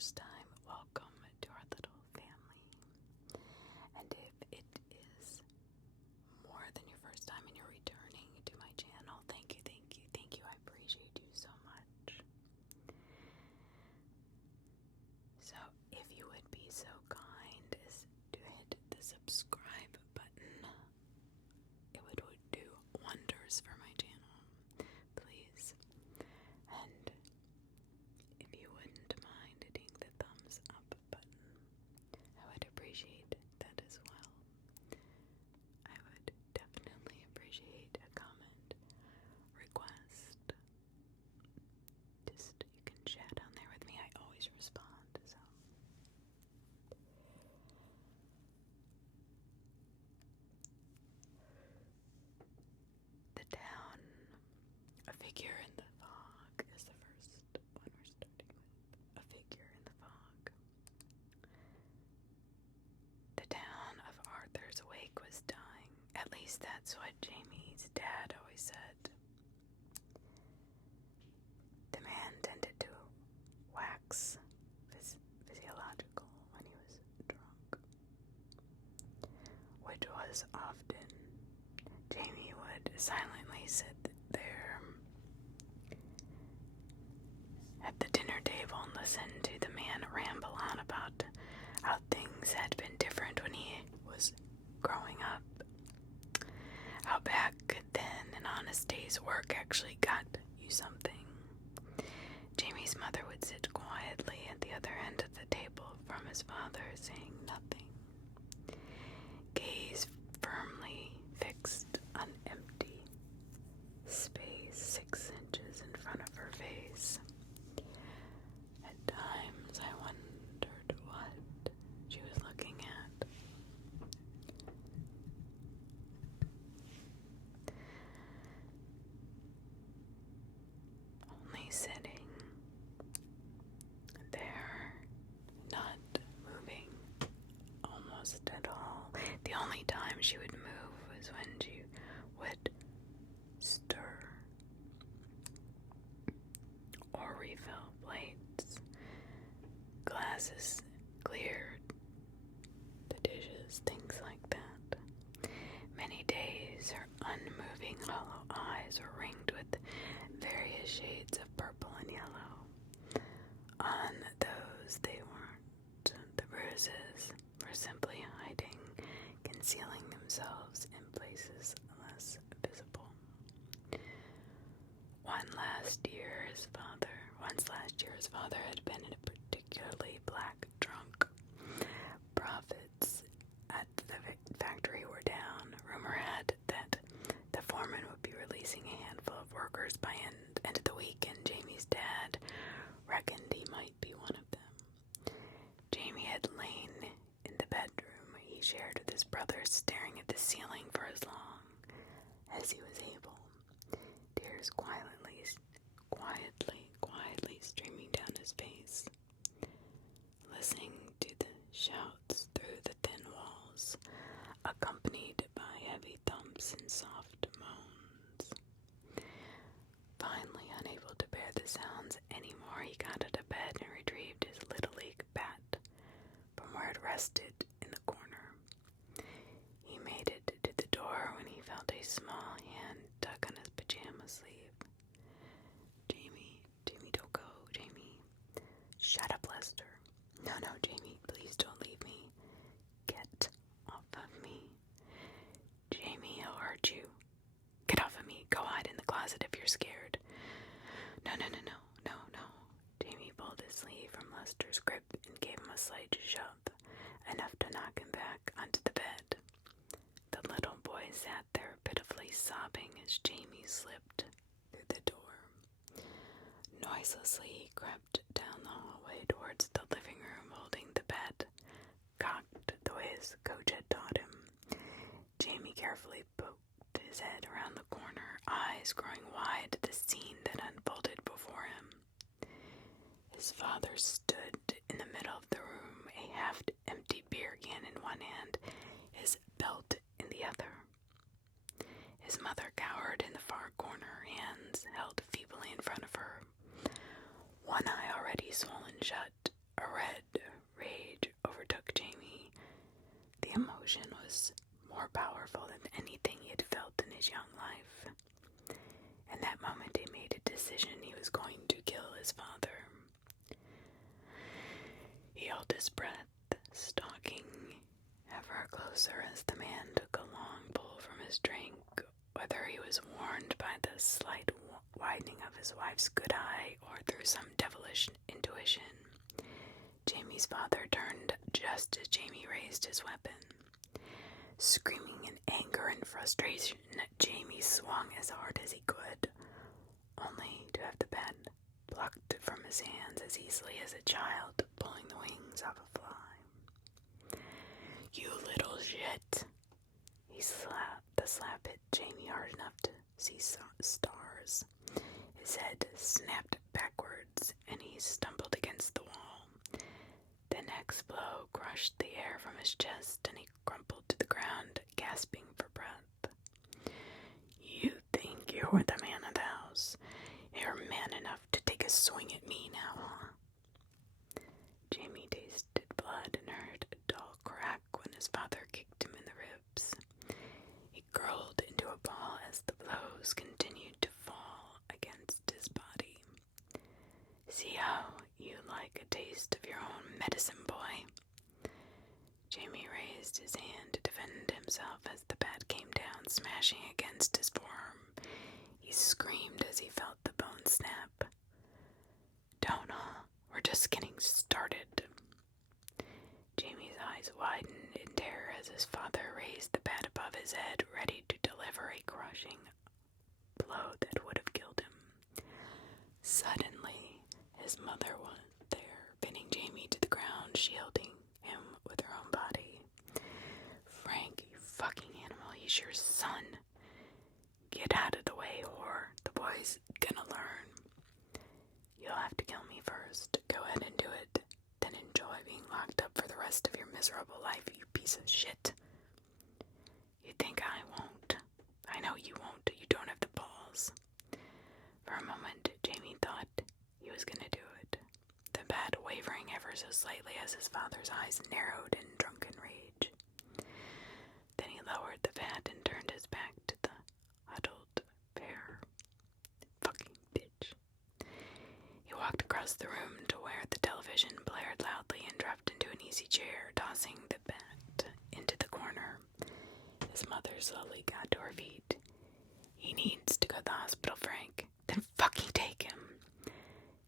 first time, welcome to our little family. And if it is more than your first time and you're returning to my channel, thank you. I appreciate you so much. So if you would be so kind as to hit the subscribe button, it would do wonders for my channel, please. And if you wouldn't mind hitting the thumbs up button, I would appreciate that as well. I would definitely appreciate a comment, request. Just, you can chat on there with me. I always respond, so. The town, a figure in the fog is the first one we're starting with. A figure in the fog. The town of Arthur's Wake was dying. At least that's what Jamie's dad always said. The man tended to wax physiological when he was drunk, which was often. Jamie would silently sit there at the dinner table and listen to the man ramble on about how things had been different when he was growing up. How back then an honest day's work actually got you something. Jamie's mother would sit quietly at the other end of the table from his father, saying nothing. Gaze firmly fixed on empty space 6 inches in front of her face. At times I wondered what she was looking at. Only sitting there, not moving almost at all. The only time she would move was when she would stir or refill plates, glasses cleared, the dishes, things like that. Many days her unmoving hollow eyes were ringed with various shades of purple and yellow. On those they weren't. The bruises were simply hiding, concealing themselves in places less visible. Once last year his father had been in a particularly black drunk. Profits at the factory were down. Rumor had that the foreman would be releasing a handful of workers by end of the week, and Jamie's dad reckoned he might be one of them. Jamie had lain in the bedroom he shared with his brother, staring at the ceiling for as long as he was able. Tears quietly streaming down his face. Listening to the shouts through the thin walls, accompanied by heavy thumps and soft moans. Finally, unable to bear the sounds anymore, he got out of bed and retrieved his Little League bat from where it rested in the corner. He made it to the door when he felt a small hand tug on his pajama sleeve. Jamie, don't go, Jamie. Shut up, Lester. No, Jamie, please don't leave me. Get off of me. Jamie, he'll hurt you. Get off of me. Go hide in the closet if you're scared. No. Jamie pulled his sleeve from Lester's grip and gave him a slight shove, enough to knock him back onto the bed. The little boy sat there pitifully sobbing as Jamie slipped through the door. Noiselessly, he crept down the hallway towards the living room, holding the bed cocked the way his coach had taught him. Jamie carefully poked his head around the corner, eyes growing wide at the scene that unfolded before him. His father stood in the middle of the room, a half-empty beer can in one hand, his belt in the other. His mother cowered in the far corner, hands held feebly in front of her. One eye already swollen shut, a powerful than anything he had felt in his young life. In that moment, he made a decision. He was going to kill his father. He held his breath, stalking ever closer as the man took a long pull from his drink. Whether he was warned by the slight widening of his wife's good eye or through some devilish intuition, Jamie's father turned just as Jamie raised his weapon. Screaming in anger and frustration, Jamie swung as hard as he could, only to have the bat plucked from his hands as easily as a child pulling the wings off a fly. "You little shit!" He slapped. The slap hit Jamie hard enough to see stars. His head snapped backwards, and he stumbled against the wall. The next blow crushed the air from his chest, and he crumpled to the ground, gasping for breath. "You think you're the man of the house? You're man enough to take a swing at me now, huh?" Jamie tasted blood and heard a dull crack when his father kicked him in the ribs. He curled into a ball as the blows continued to fall against his body. "See how you like a taste of your own medicine, boy?" Jamie raised his hand to defend himself as the bat came down, smashing against his forearm. He screamed as he felt the bone snap. "Don't, huh? We're just getting started." Jamie's eyes widened in terror as his father raised the bat above his head, ready to deliver a crushing blow that would have killed him. Suddenly, his mother was there, pinning Jamie to the ground, shielding him with her own body. "Frank, you fucking animal, he's your son. Get out of the way, whore. The boy's gonna learn. You'll have to kill me first. Go ahead and do it. Then enjoy being locked up for the rest of your miserable life, you piece of shit." "You think I won't?" "I know you won't. You don't have the balls." For a moment, Jamie thought he was gonna do it, the bat wavering ever so slightly as his father's eyes narrowed in drunken rage. Then he lowered the bat and turned his back to the huddled pair. Fucking bitch. He walked across the room to where the television blared loudly and dropped into an easy chair, tossing the bat into the corner. His mother slowly got to her feet. "He needs to go to the hospital, Frank." "Then fucking take him."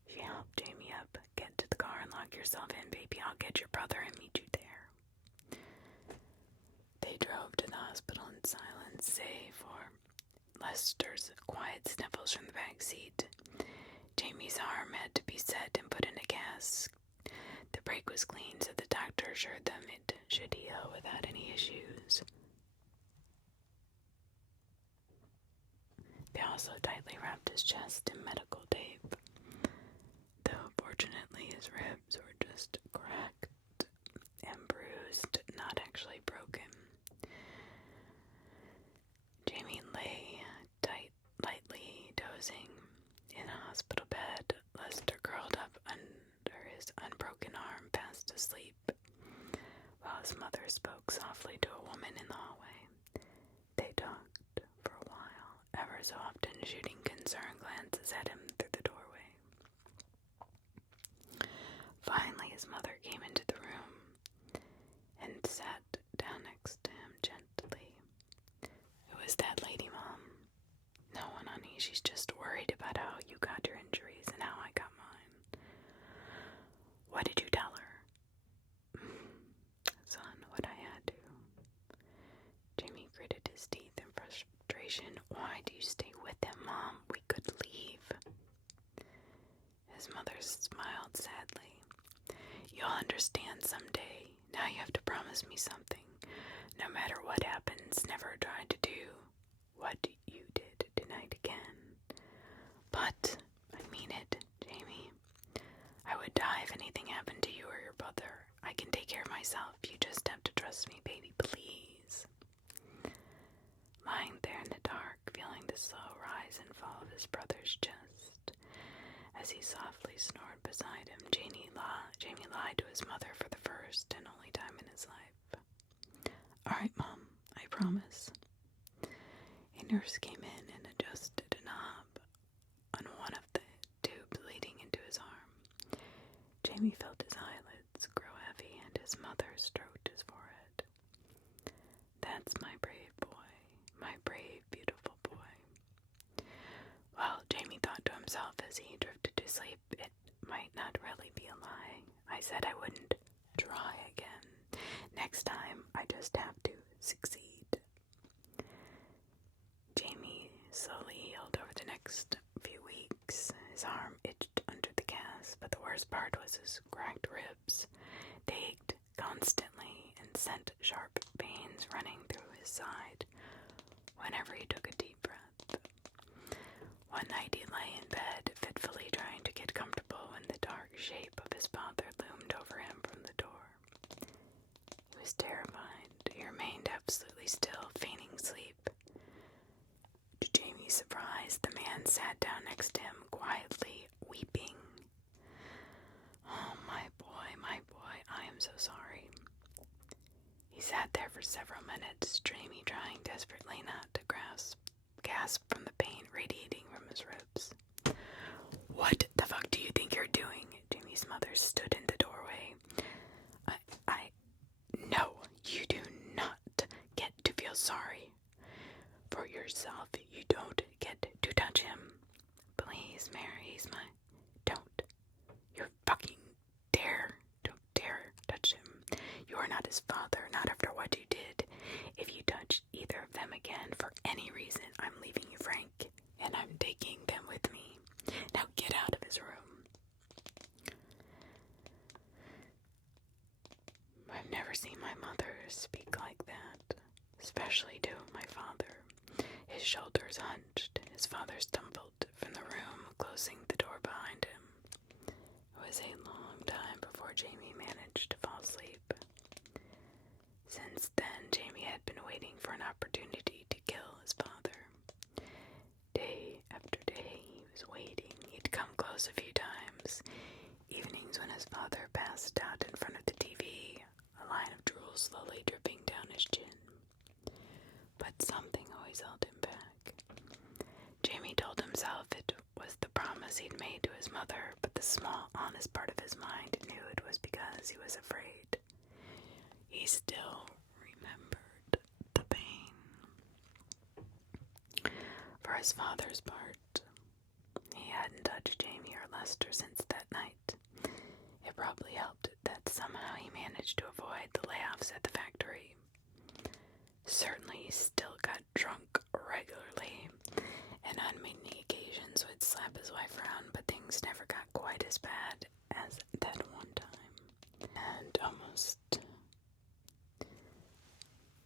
She helped Jamie up. "Get to the car and lock yourself in, baby. I'll get your brother and meet you there." They drove to the hospital in silence, save for Lester's quiet sniffles from the back seat. Jamie's arm had to be set and put in a cast. The break was clean, so the doctor assured them it should heal without any issues. They also tightly wrapped his chest in medical tape, though fortunately his ribs were just cracked and bruised, not actually broken. Jamie lay lightly dozing in a hospital bed. Lester curled up under his unbroken arm, fast asleep, while his mother spoke softly to a woman in the hallway. They talked for a while, ever so often shooting concerned glances at him through the doorway. Finally, his mother came into the room and sat down next to him gently. "Who is that lady, Mom?" "No one, honey. She's just worried about how you got your injuries and how I got mine." "What did you tell her?" "Son, what I had to." Jamie gritted his teeth in frustration. "Why do you stay with him, Mom? We could leave." His mother smiled sadly. "You'll understand someday. Now you have to promise me something. No matter what happens, never try to do what you did tonight again." "But I mean it, Jamie. I would die if anything happened to you or your brother. I can take care of myself. You just have to trust me, baby, please." Lying there in the dark, feeling the slow rise and fall of his brother's chest, as he softly snored beside him, Jamie lied to his mother for the first and only time in his life. "All right, Mom, I promise. promise. A nurse came in and adjusted a knob on one of the tubes leading into his arm. Jamie felt his eyelids grow heavy and his mother stroked his forehead. That's my brave boy, my brave, beautiful boy. Well, Jamie thought to himself as he drifted to sleep, it might not really be a lie. I said I wouldn't try again. Next time, I just have to succeed. Jamie slowly healed over the next few weeks. His arm itched under the cast, but the worst part was his cracked ribs. They ached constantly and sent sharp pains running through his side whenever he took a deep breath. One night he lay in bed, fitfully trying to get comfortable when the dark shape of his father loomed over him from the door. He was terrified. He remained absolutely still, feigning sleep. To Jamie's surprise, the man sat down next to him, quietly weeping. Oh, my boy, I am so sorry. He sat there for several minutes, Jamie trying desperately not to gasp from the pain radiating from his ribs. What the fuck do you think you're doing? Jamie's mother stood in the doorway. No, you do not get to feel sorry for yourself. You don't get to touch him. Please, Mary, he's my... Don't. You fucking don't dare touch him. You are not his father, not after what you did. If you touch either of them again for any reason, I'm leaving you, Frank, and I'm taking them with me. Now get out of his room. I've never seen my mother speak like that, especially to my father. His shoulders hunched, his father stumbled from the room, closing the door behind him. It was a long time before Jamie managed to fall asleep. Since then, Jamie had been waiting for an opportunity to kill his father. Day after day, he was waiting. He'd come close a few times. Evenings when his father passed out in front of the TV, a line of drool slowly dripping down his chin. But something always held him back. Jamie told himself it was the promise he'd made to his mother, but the small, honest part of his mind knew it was because he was afraid. He still remembered the pain. For his father's part, he hadn't touched Jamie or Lester since that night. It probably helped that somehow he managed to avoid the layoffs at the factory. Certainly he still got drunk regularly, and on many occasions would slap his wife around, but things never got quite as bad as that one time, and almost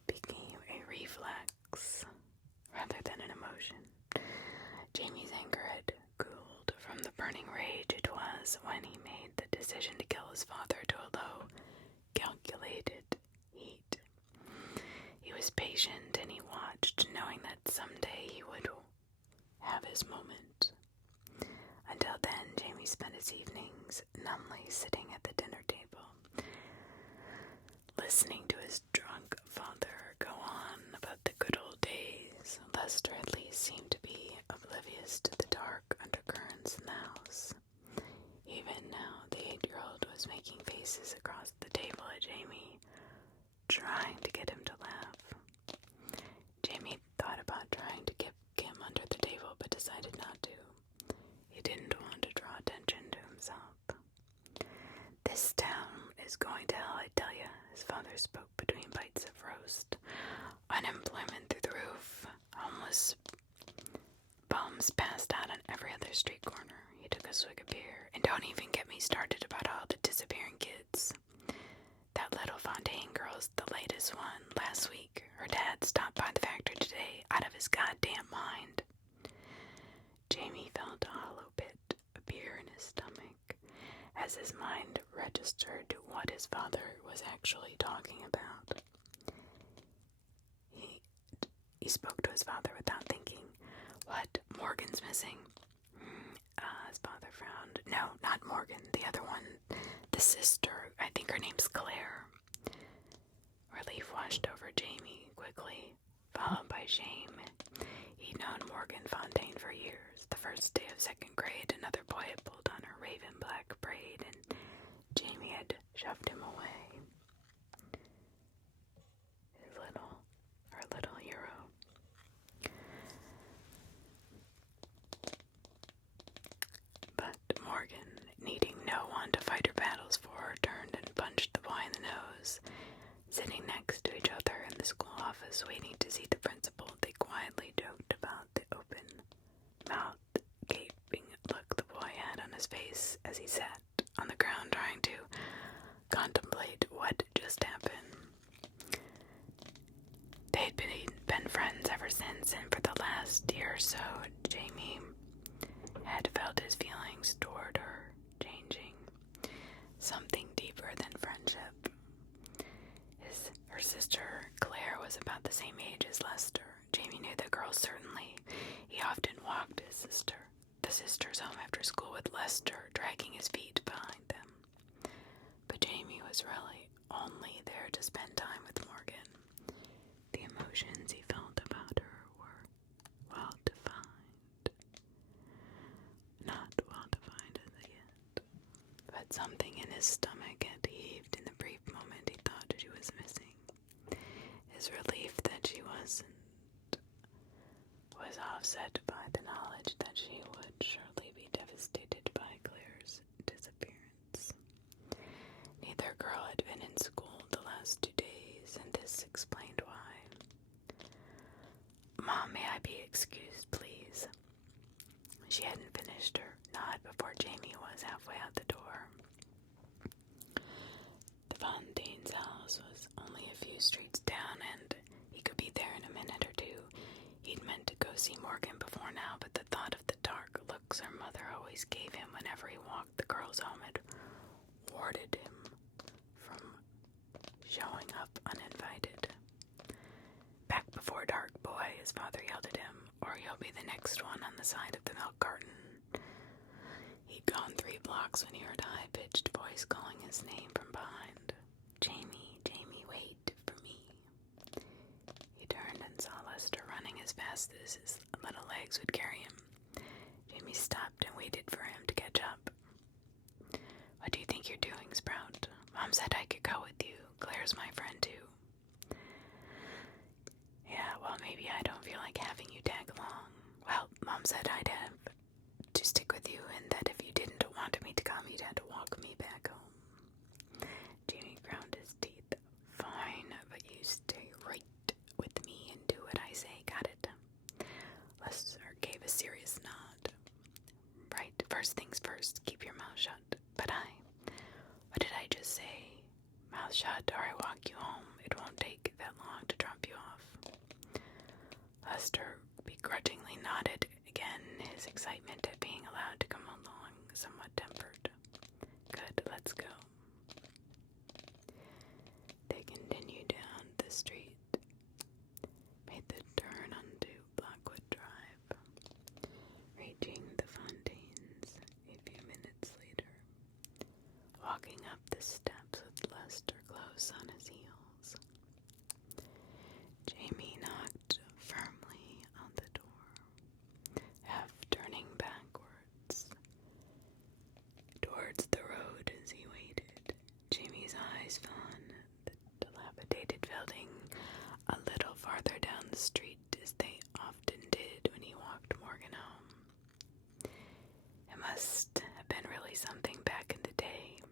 became a reflex rather than an emotion. Jamie's anger had cooled from the burning rage it was when he made the decision to kill his father to a low, calculated heat. He was patient and he watched, knowing that someday he would have his moment. Until then, Jamie spent his evenings numbly sitting at the dinner table, listening to his drunk father go on about the good old days. Lester at least seemed to be oblivious to the dark undercurrents in the house. Even now, the 8-year-old was making faces across the table at Jamie, trying to get him to laugh. Jamie thought about trying to kick him under the table, but decided not to. He didn't want to draw attention to himself. This town is going to hell, I tell you, his father spoke between bites of roast. Unemployment through the roof, homeless bums passed out on every other street corner. He took a swig of beer. And don't even get me started about all the disappearing kids. That little Fontaine girl's the latest one. Last week, her dad stopped by the factory today, out of his goddamn mind. Jamie felt a hollow pit of beer in his stomach as his mind registered what his father was actually talking about. He spoke to his father without thinking. What? Morgan's missing? His father frowned. No, not Morgan. The other one. The sister. I think her name's Claire. Relief washed over Jamie quickly. followed by shame. He'd known Morgan Fontaine for years. The first day of second grade, another boy had pulled on her raven black braid, and Jamie had shoved him away. Our little hero. But Morgan, needing no one to fight her battles for her, turned and punched the boy in the nose. Sitting next to each other in the school office, waiting to see the principal, they quietly joked about the open-mouthed, gaping look the boy had on his face as he sat on the ground trying to contemplate what just happened. They'd been friends ever since, and for the last year or so, Jamie had felt his feelings toward her changing. Something deeper than friendship. Her sister, Claire, was about the same age as Lester. Jamie knew the girl certainly. He often walked the sisters home after school with Lester, dragging his feet behind them. But Jamie was really only there to spend time with Morgan. The emotions he felt about her were well-defined. Not well-defined as yet. But something in his stomach had heaved in the brief moment he thought she was missing. His relief that she wasn't was offset by the knowledge that she would surely be devastated by Claire's disappearance. Neither girl had been in school the last 2 days, and this explained why. "Mom, may I be excused, please?" She hadn't finished her nod before Jamie was halfway out the door. The Fontaine's house was only a few streets down, and he could be there in a minute or two. He'd meant to go see Morgan before now, but the thought of the dark looks her mother always gave him whenever he walked the girls home had warded him from showing up uninvited. "Back before dark, boy," his father yelled at him, "or you'll be the next one on the side of the milk carton." He'd gone 3 blocks when he heard a high-pitched voice calling his name from behind. "Jamie, Jamie, wait for me." He turned and saw Lester running as fast as his little legs would carry him. Jamie stopped and waited for him to catch up. "What do you think you're doing, Sprout? Mom said I could go with you. Claire's my friend, too." "Yeah, well, maybe I don't feel like having you tag along." "Well, Mom said I'd have to stick with you, and that if you didn't want me to come, you'd have to walk me back home." Jamie ground his teeth. "Fine, but you stay right with me and do what I say, got it?" Lester gave a serious nod. "Right, first things first, keep your mouth shut." "But what did I just say?" "Mouth shut or I walk you home. It won't take that long to drop you off." Lester begrudgingly nodded again, his excitement at being allowed to come along somewhat tempered. "Good, let's go." They continued down the street, made the turn onto Blackwood Drive, reaching the Fontaines a few minutes later, walking up the steps with Lester close on his heels. Jamie knocked firmly on the door, half turning backwards towards the road as he waited. Jamie's eyes fell on the dilapidated building a little farther down the street, as they often did when he walked Morgan home. It must have been really something back in the day.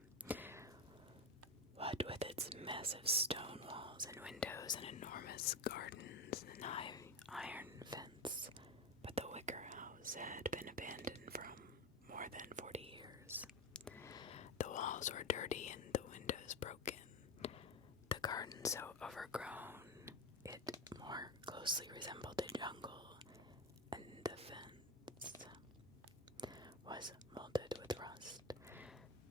What with its massive stone walls and windows and enormous gardens and high iron fence, but the Wicker house had been abandoned from more than 40 years. The walls were dirty and the windows broken, the garden so overgrown it more closely resembled a jungle, and the fence was molded with rust.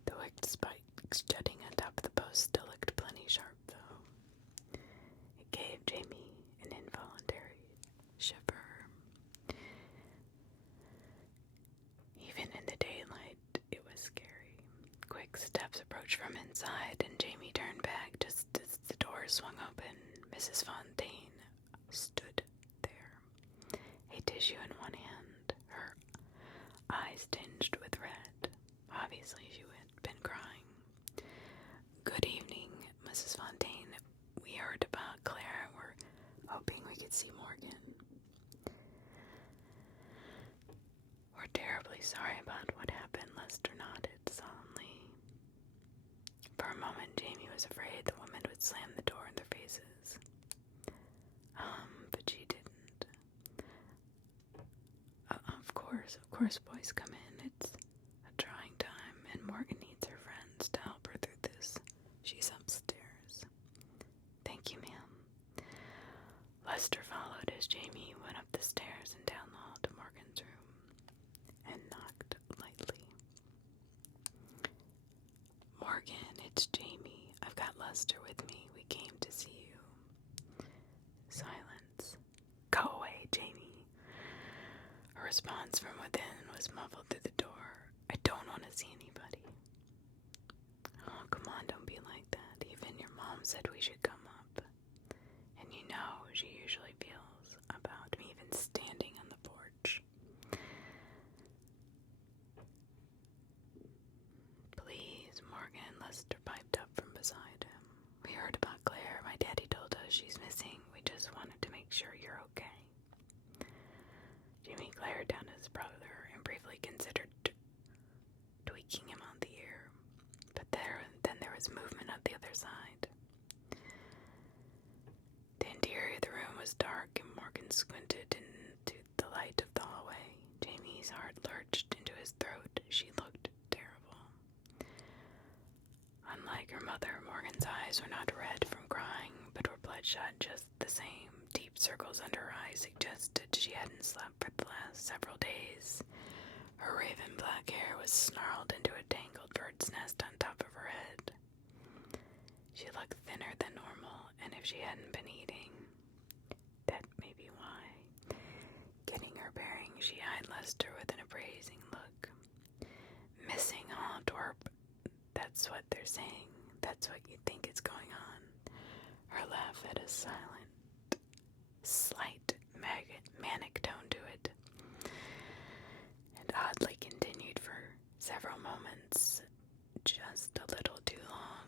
The wicked spikes jutting on top of the post still looked plenty sharp, though. It gave Jamie an involuntary shiver. Even in the daylight, it was scary. Quick steps approached from inside, and Jamie turned back just as the door swung open. Mrs. Fontaine stood tissue in one hand, her eyes tinged with red. Obviously, she had been crying. "Good evening, Mrs. Fontaine. We heard about Claire. We're hoping we could see Morgan." "We're terribly sorry about what happened," Lester nodded solemnly. For a moment, Jamie was afraid the woman would slam the door in their faces. But she didn't. Of course, boys, come in. It's a trying time, and Morgan needs her friends to help her through this. She's upstairs." "Thank you, ma'am." Lester followed as Jamie went up the stairs and down the hall to Morgan's room, and knocked lightly. "Morgan, it's Jamie. I've got Lester with me. We came to see you." Silence. "Go away, Jamie." Her response from within was muffled through the door. "I don't want to see anybody." "Oh, come on, don't be like that. Even your mom said we should come up. And you know she usually feels about me even standing on the porch." "Please, Morgan," Lester piped up from beside him. "We heard about Claire. My daddy told us she's missing. We just wanted to make sure you're okay." Jimmy glared down at his brother and briefly considered tweaking him on the ear. But then there was movement on the other side. The interior of the room was dark, and Morgan squinted into the light of the hallway. Jamie's heart lurched into his throat. She looked terrible. Unlike her mother, Morgan's eyes were not red from crying, but were bloodshot just the same. Deep circles under her eyes suggested she hadn't slept for the last several days. Her raven black hair was snarled into a tangled bird's nest on top of her head. She looked thinner than normal, and if she hadn't been eating, that may be why. Getting her bearings, she eyed Lester with an appraising look. "Missing, huh, twerp? That's what they're saying. That's what you think is going on." Her laugh had a slight manic tone to it, and oddly continued for several moments, just a little too long.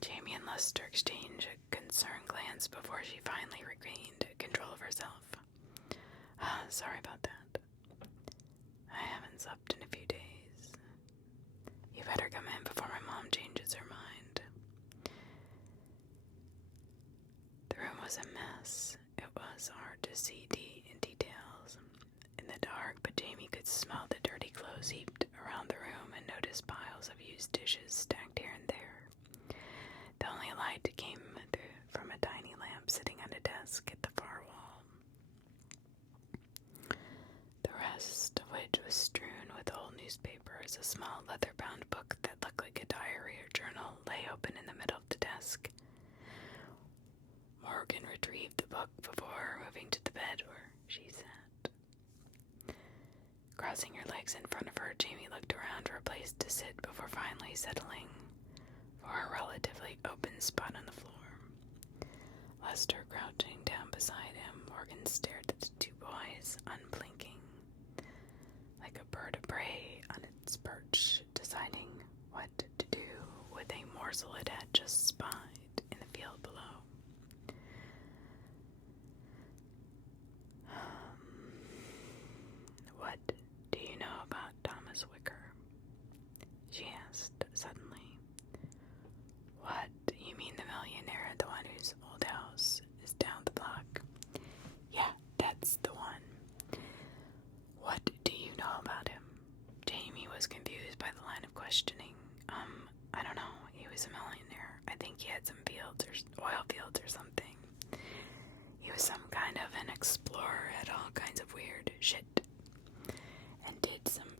Jamie and Lester exchanged a concerned glance before she finally regained control of herself. Sorry about that. I haven't slept in a few days. You better come in before my mom changes her mind." The room was a mess. It was hard to see details in the dark, but Jamie could smell the dirty clothes heaped around the room and noticed piles of used dishes stacked here and there. The only light came from a tiny lamp sitting on a desk at the far wall, the rest of which was strewn with old newspapers. A small leather-bound book that looked like a diary or journal lay open in the middle of the desk. Morgan retrieved the book before moving to the bed where she sat. Crossing her legs in front of her, Jamie looked around for a place to sit before finally settling for a relatively open spot on the floor. Lester crouching down beside him, Morgan stared at the two boys, unblinking, like a bird of prey on its perch, deciding what to do with a morsel it had just spied in the field below. "What do you know about Thomas Wicker?" she asked suddenly. "What, you mean the millionaire, the one whose old house is down the block?" "Yeah, that's the one." "What do you know about him?" Jamie was confused by the line of questioning. I don't know. He was a millionaire. I think he had some fields or oil fields or something. He was some kind of an explorer, had all kinds of weird shit, and did some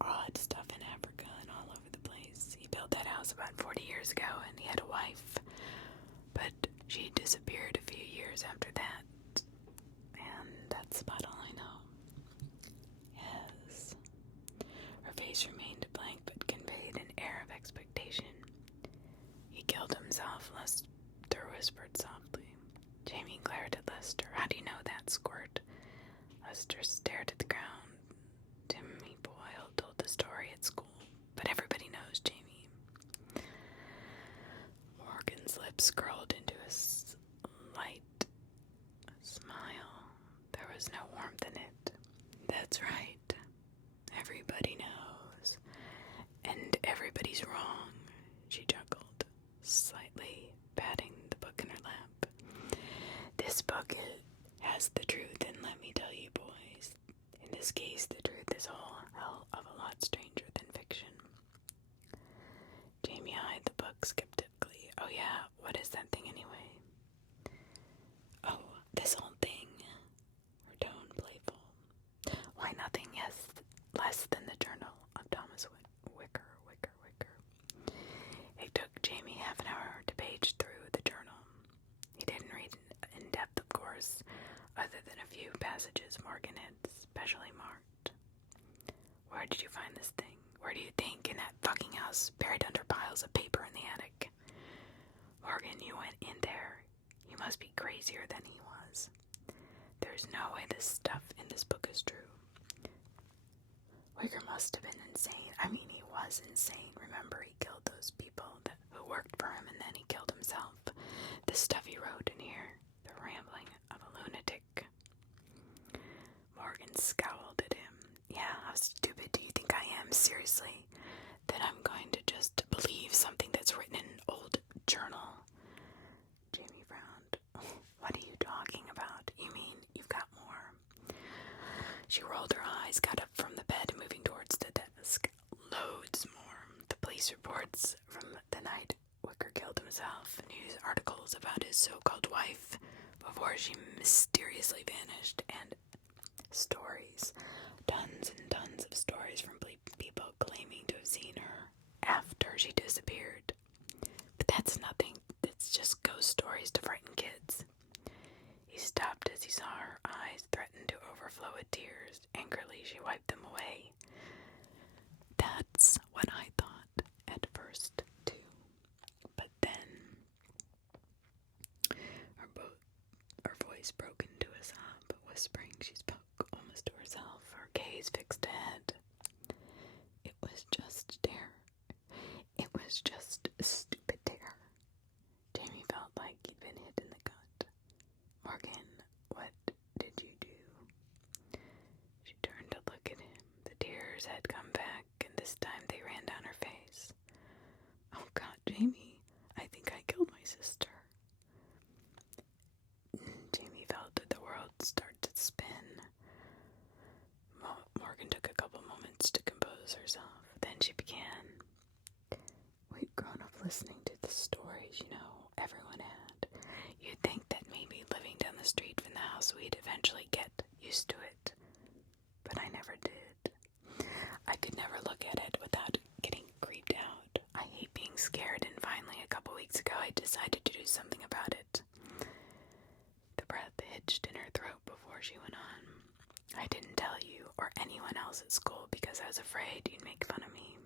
odd stuff in Africa and all over the place. He built that house about 40 years ago, and he had a wife, but she disappeared a few years after that, and that's about all I know. Yes. Her face remained blank, but conveyed an air of expectation. "He killed himself," Lester whispered softly. Jamie glared at Lester. "How do you know that, Squirt?" sister stared at the ground. Timmy Boyle told the story at school, but everybody knows Jamie. Morgan's lips curled into a slight smile. There was no warmth in it. That's right. Everybody knows. And everybody's wrong, she chuckled, slightly patting the book in her lap. This book has the truth, and let me tell you, boys, in this case, the truth is a whole hell of a lot stranger than fiction. Jamie eyed the book skeptically. Oh yeah, what is that thing anyway? Oh, this whole thing. Her tone playful. Why, nothing, yes, less than the journal of Thomas Wicker. It took Jamie half an hour to page through the journal. He didn't read in depth, of course, other than a few passages Morgan had specially marked. Where did you find this thing? Where do you think? In that fucking house, buried under piles of paper in the attic. Morgan, you went in there. You must be crazier than he was. There's no way this stuff in this book is true. Wicker must have been insane. I mean, he was insane. Remember, he killed those people who worked for him, and then he killed himself. The stuff he wrote in here, the rambling of a lunatic. Morgan scowled at him. Yeah, how stupid do you think I am? Seriously? That I'm going to just believe something that's written in an old journal? Jamie frowned. What are you talking about? You mean you've got more? She rolled her eyes, got up from the bed, moving towards the desk. Loads more. The police reports from the night Wicker killed himself, news articles about his so-called wife before she mysteriously vanished, and stories. Tons and tons of stories from people claiming to have seen her after she disappeared. But that's nothing. It's just ghost stories to frighten kids. He stopped as he saw her eyes threaten to overflow with tears. Angrily, she wiped them away. That's what I thought at first, too. But then her voice broke into a sob. Whispering, she spoke almost to herself, her gaze fixed ahead. It was just terror. It was just stupid terror. Jamie felt like he'd been hit in the gut. Morgan, what did you do? She turned to look at him. The tears had come back, and this time they ran down her face. Oh God, Jamie, I think I killed my sister. Jamie felt that the world start to spin. Morgan took a couple moments to compose herself. Then she began. We'd grown up listening to the stories, everyone had. You'd think that maybe living down the street from the house we'd eventually get used to it. But I never did. I could never look at it without getting creeped out. I hate being scared, and finally, a couple weeks ago, I decided to do something about it. The breath hitched in her throat before she went on. I didn't tell you or anyone else at school because I was afraid you'd make fun of me.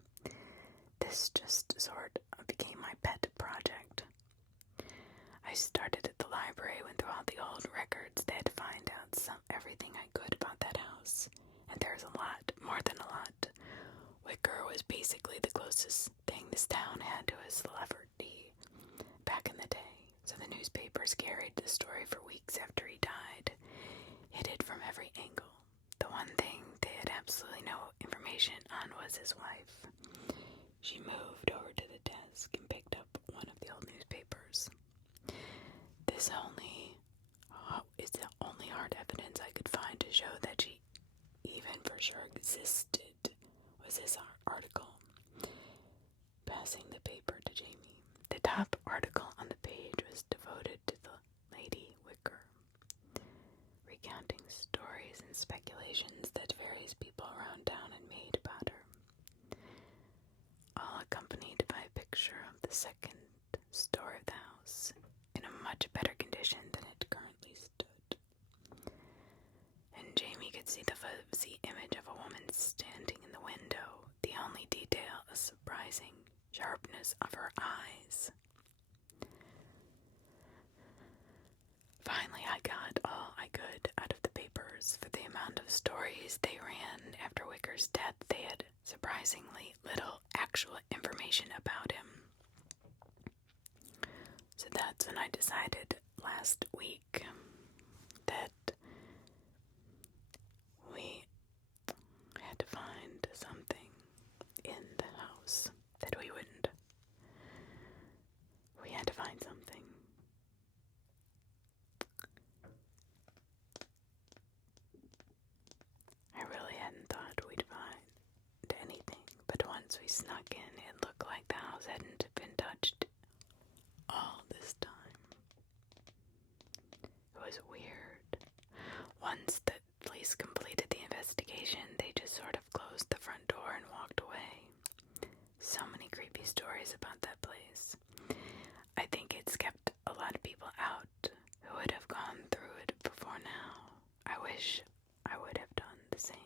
This just sort of became my pet project. I started at the library, went through all the old records, then to find out everything I could about that house. And there's a lot, more than a lot. Wicker was basically the closest thing this town had to a celebrity back in the day. So the newspapers carried the story for weeks after he died, hid it from every angle. The one thing they had absolutely no information on was his wife. She moved over to the desk and picked up one of the old newspapers. This is the only hard evidence I could find to show that she even for sure existed, was this article. Passing the paper to Jamie. The top article on the page was devoted to the Lady Wicker, recounting stories and speculations that various people around town had made about her, all accompanied by a picture of the second story of the house, in a much better condition than it currently stood. And Jamie could see the fuzzy image of a woman standing in the window, the only detail a surprising sharpness of her eyes. Finally, I got all I could out of the papers for the amount of stories they ran after Wicker's death, they had surprisingly little actual information about him. So that's when I decided last week that we had to find something in the house that we wouldn't. We had to find something. I really hadn't thought we'd find anything, but once we snuck in, it looked like the house hadn't been touched all this time. It was weird. Once the police completed the investigation, they just sort of closed the front door and walked away. So many creepy stories about that place. I think it's kept a lot of people out who would have gone through it before now. I wish I would have done the same.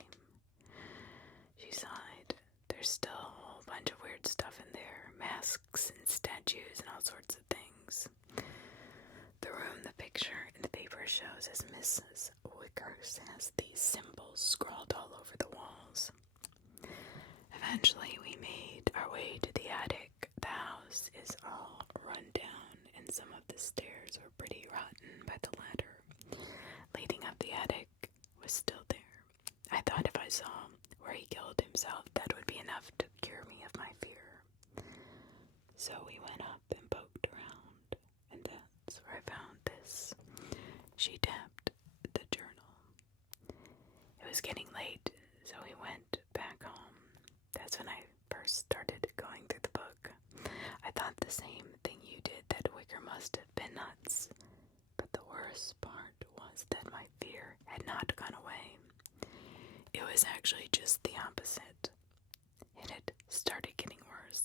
She sighed. There's still a whole bunch of weird stuff in there. Masks and statues and all sorts of things. The room the picture in the paper shows as Mrs. Wicker has these symbols scrawled all over the walls. Eventually we made our way to the attic. The house is all run down and some of the stairs were pretty rotten, but the ladder leading up the attic was still there. I thought if I saw where he killed himself, that would be enough to cure me of my fear. So we went up and poked around, and that's where I found this. She tapped the journal. It was getting late, so we went back home. That's when I first started going through the book. I thought the same thing you did, that Wicker must have been nuts. But the worst part was that my fear had not gone away. It was actually just the opposite. And it started getting worse.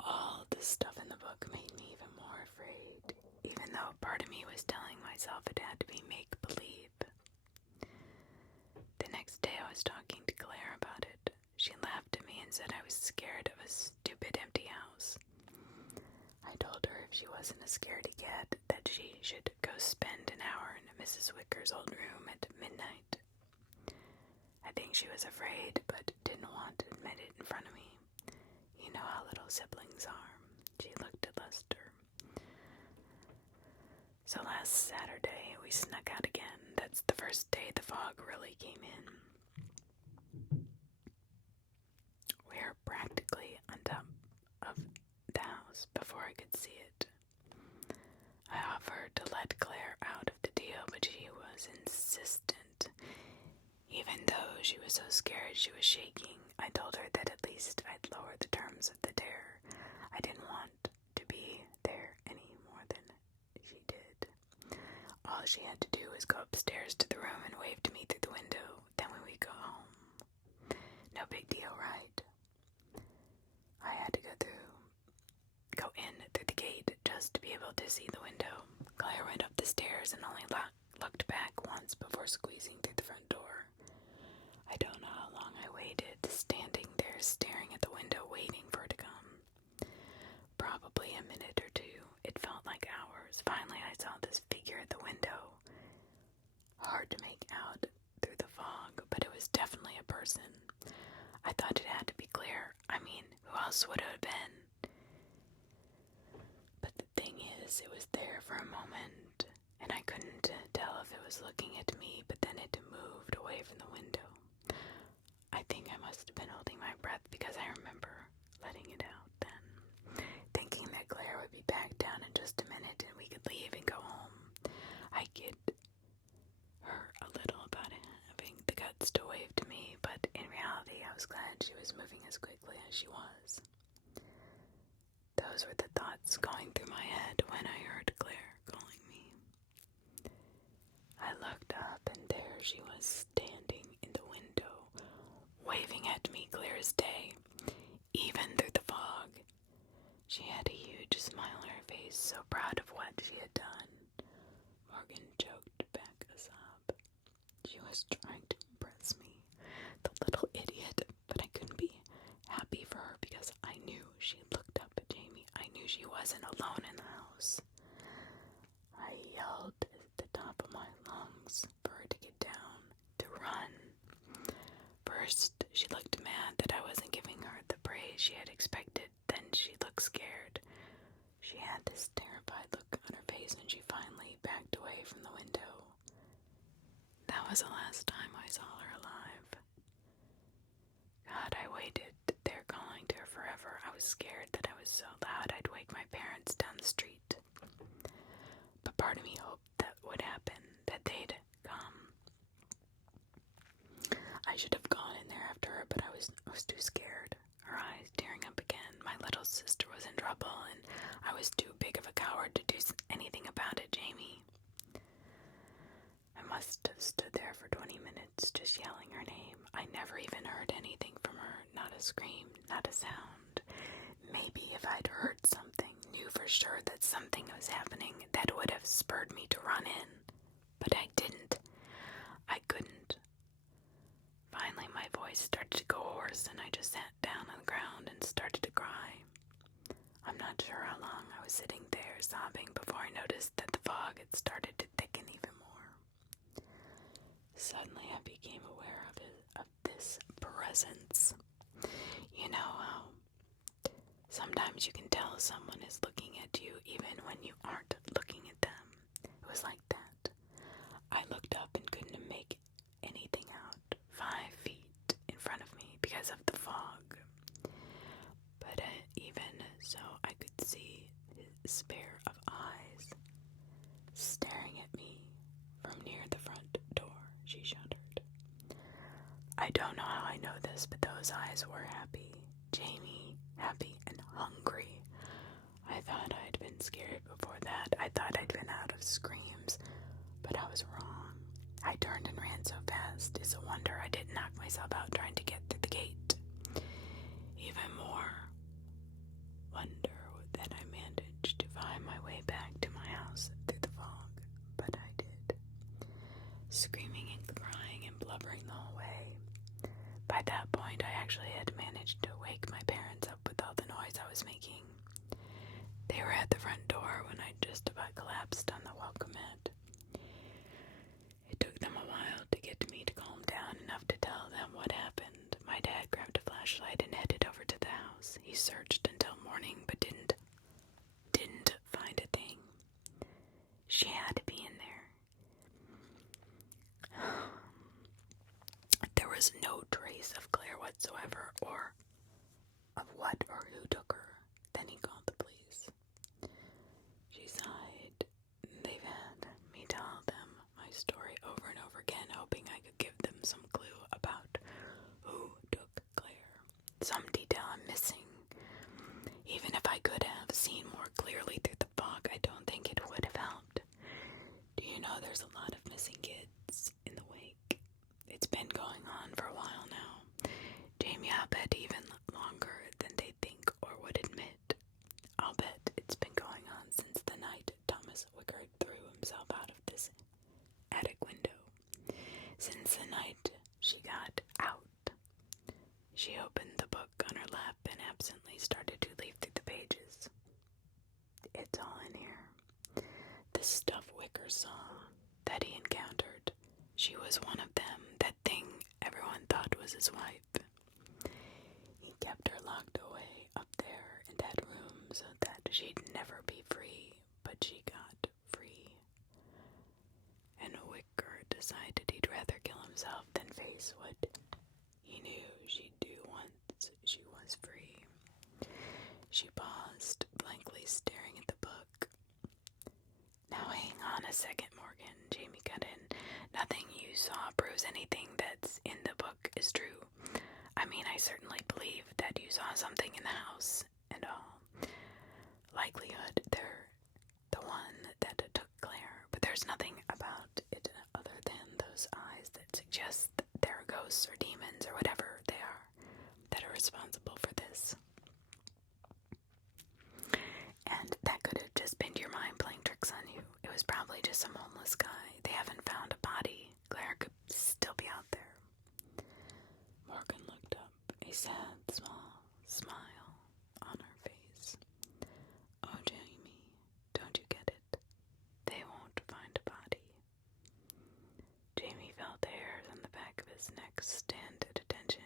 All the stuff in the book made me even more afraid, even though part of me was telling myself it had to be make-believe. The next day I was talking to Claire about it. She laughed at me and said I was scared of a stupid empty house. I told her if she wasn't a scaredy cat, that she should go spend an hour in Mrs. Wicker's old room at midnight. I think she was afraid, but didn't want to admit it in front of me. You know how little siblings are. She looked at Lester. So last Saturday, we snuck out again. That's the first day the fog really came in. We were practically on top of the house before I could see it. I offered to let Claire out of the deal, but she was insistent. Even though she was so scared she was shaking, I told her that at least I'd lower the terms of the dare. I didn't want to be there any more than she did. All she had to do was go upstairs to the room and wave to me through the window. Then when we go home. No big deal, right? I had to go in through the gate just to be able to see the window. Claire went up the stairs and only looked back once before squeezing through the front door. I don't know how long I waited, standing there staring at the window waiting for it to come. Probably a minute or two. It felt like hours. Finally I saw this figure at the window. Hard to make out through the fog, but it was definitely a person. I thought it had to be Claire. I mean, who else would it have been? But the thing is, it was there for a moment, and I couldn't tell if it was looking at me, but then it moved away from the window. I think I must have been holding my breath because I remember letting it out then, thinking that Claire would be back down in just a minute and we could leave and go home. I kid her a little about having the guts to wave to me, but in reality I was glad she was moving as quickly as she was. Those were the thoughts going through my head when I heard Claire calling me. I looked up and there she was standing in the window, waving at me clear as day, even through the fog. She had a huge smile on her face, so proud of what she had done. Morgan choked back a sob. She was trying to impress me, the little idiot, but I couldn't be happy for her because I knew she looked up at Jamie. I knew she wasn't alone in the house. I yelled at the top of my lungs for her to get First, she looked mad that I wasn't giving her the praise she had expected. Then she looked scared. She had this terrified look on her face when she finally backed away from the window. That was the last time I saw her alive. God, I waited there calling to her forever. I was scared that I was so loud I'd wake my parents down the street. But part of me hoped that would happen, that they'd come. I should have gone in there after her, but I was too scared. Her eyes tearing up again. My little sister was in trouble, and I was too big of a coward to do anything about it, Jamie. I must have stood there for 20 minutes, just yelling her name. I never even heard anything from her, not a scream, not a sound. Maybe if I'd heard something, knew for sure that something was happening, that would have spurred me to run in. But I didn't. I couldn't. Finally, my voice started to go hoarse, and I just sat down on the ground and started to cry. I'm not sure how long I was sitting there sobbing before I noticed that the fog had started to thicken even more. Suddenly, I became aware of this presence. You know how sometimes you can tell someone is looking at you even when you aren't looking at them. It was like that. I looked up and couldn't make anything out 5 feet in front of me because of the fog. But even so, I could see his pair of eyes staring at me from near the front door. She shuddered. I don't know how I know this, but those eyes were happy. Jamie, happy and hungry. I thought I'd been scared before that. I thought I'd been out of screams, but I was wrong. I turned and ran so fast. It's a wonder I didn't knock myself out trying to get through the gate. Even more wonder that I managed to find my way back to my house through the fog, but I did. Screaming and crying and blubbering the whole way. By that point, I actually had managed to wake my parents up with all the noise I was making. They were at the front door when I just about collapsed on the welcome mat. It took them a while to get me to calm down enough to tell them what happened. My dad grabbed a flashlight and headed over to the house. He searched until morning, but didn't find a thing. She had to be in there. There was no trace of Claire whatsoever, or of what or who took her. Then he called the police. She sighed. They've had me tell them my story over and over again, hoping I could give them some clue about who took Claire. Some detail I'm missing. Even if I could have seen more clearly through the fog, I don't think it would have helped. Do you know there's a lot of missing kids in the wake? It's been going on for a while now. Jamie, I'll bet even longer than they think or would admit. I'll bet it's been going on since the night Thomas Wicker threw himself out of this attic window. Since the night she got out. She opened the book on her lap and absently started to leaf through the pages. It's all in here. The stuff Wicker saw, that he encountered. She was one of them, that thing everyone thought was his wife. He kept her locked away up there in that room so that she'd never be free, but she got free. And Wicker decided he'd rather kill himself than face what he knew she'd do once she was free. She paused, blankly staring at the book. Now hang on a second, Morgan, Jamie cut in. Nothing you saw proves anything that's in the book is true. I mean, I certainly believe that you saw something in the house and all. Likelihood they're the one that took Claire, but there's nothing about it other than those eyes that suggest that there are ghosts or demons or whatever they are that are responsible for this. And that could have just been your mind playing tricks on you. It was probably just some homeless guy. They haven't found a body. Claire could still be out there. Morgan looked up, a sad, small smile on her face. Oh, Jamie, don't you get it? They won't find a body. Jamie felt the hairs on the back of his neck stand at attention.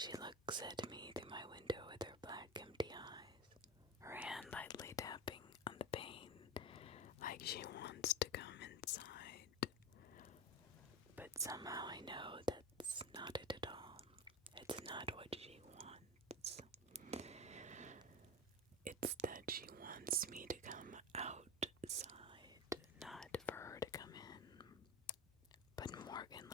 She looks at me through my window with her black, empty eyes, her hand lightly tapping on the pane, like she wants to come inside. But somehow I know that's not it at all. It's not what she wants. It's that she wants me to come outside, not for her to come in. But Morgan